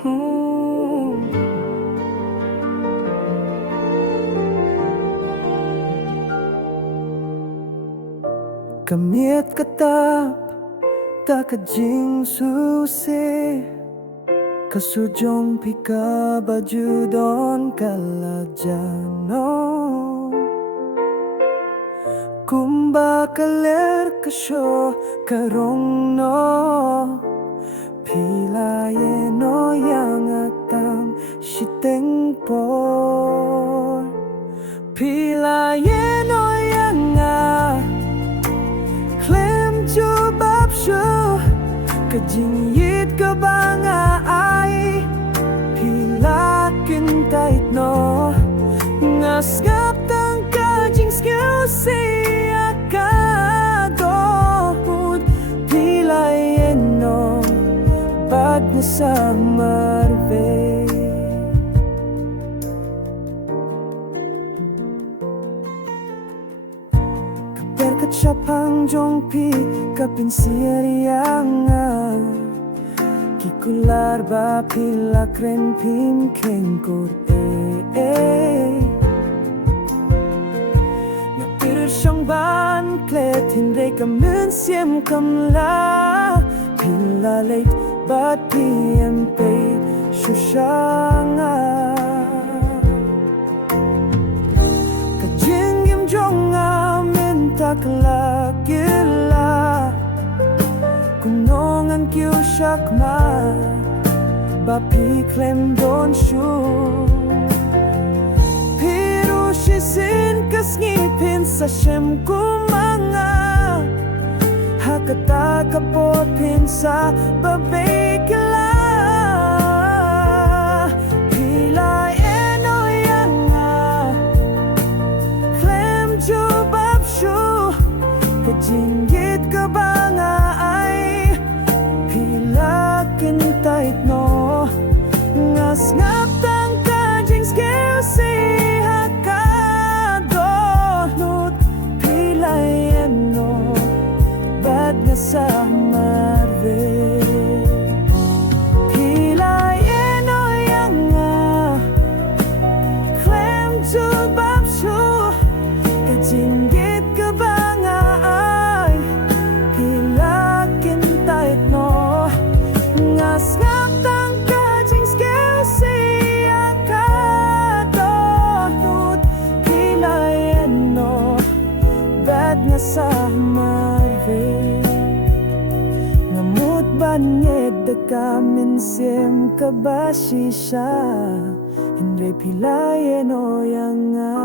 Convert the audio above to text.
Kamit katap takajing susi kasujong pika baju don kalajano kumba kaler kasyo karong no pilaye no yang atang shiteng por pilaye no yang klem jubab syo kajingit ka ba nga ay pilakin tait no ngasgap tang kajing skilsi akadohud pilayen no bad na sa marve kaperkat siya pang jongpi kapinsiriangan kikular ba pilakren pim kengkur napir siyang ban klet hindi kamen siem kamla pilalay bat PMP shushanga kajingim jonga mentakla gila kunongan kiu shakma bapi klem don shu pero shisin kasngipin sa shem kumanga hakata kapot pinsa babekila pilay eno yanga klem jubab shu kajingit ka ba nga tait no ngasngap tang kajing skilsi hakadohnut pilayen no bad nga sa marve pilayen no yanga klem jubab shu kajingit ka ba nga ay pilakin tait no ngasngap tang kajing skilsi akadohnut pilayen no bad nga sa marve ngamut banyed dakamin sim kabasisya hindi pilayen no yanga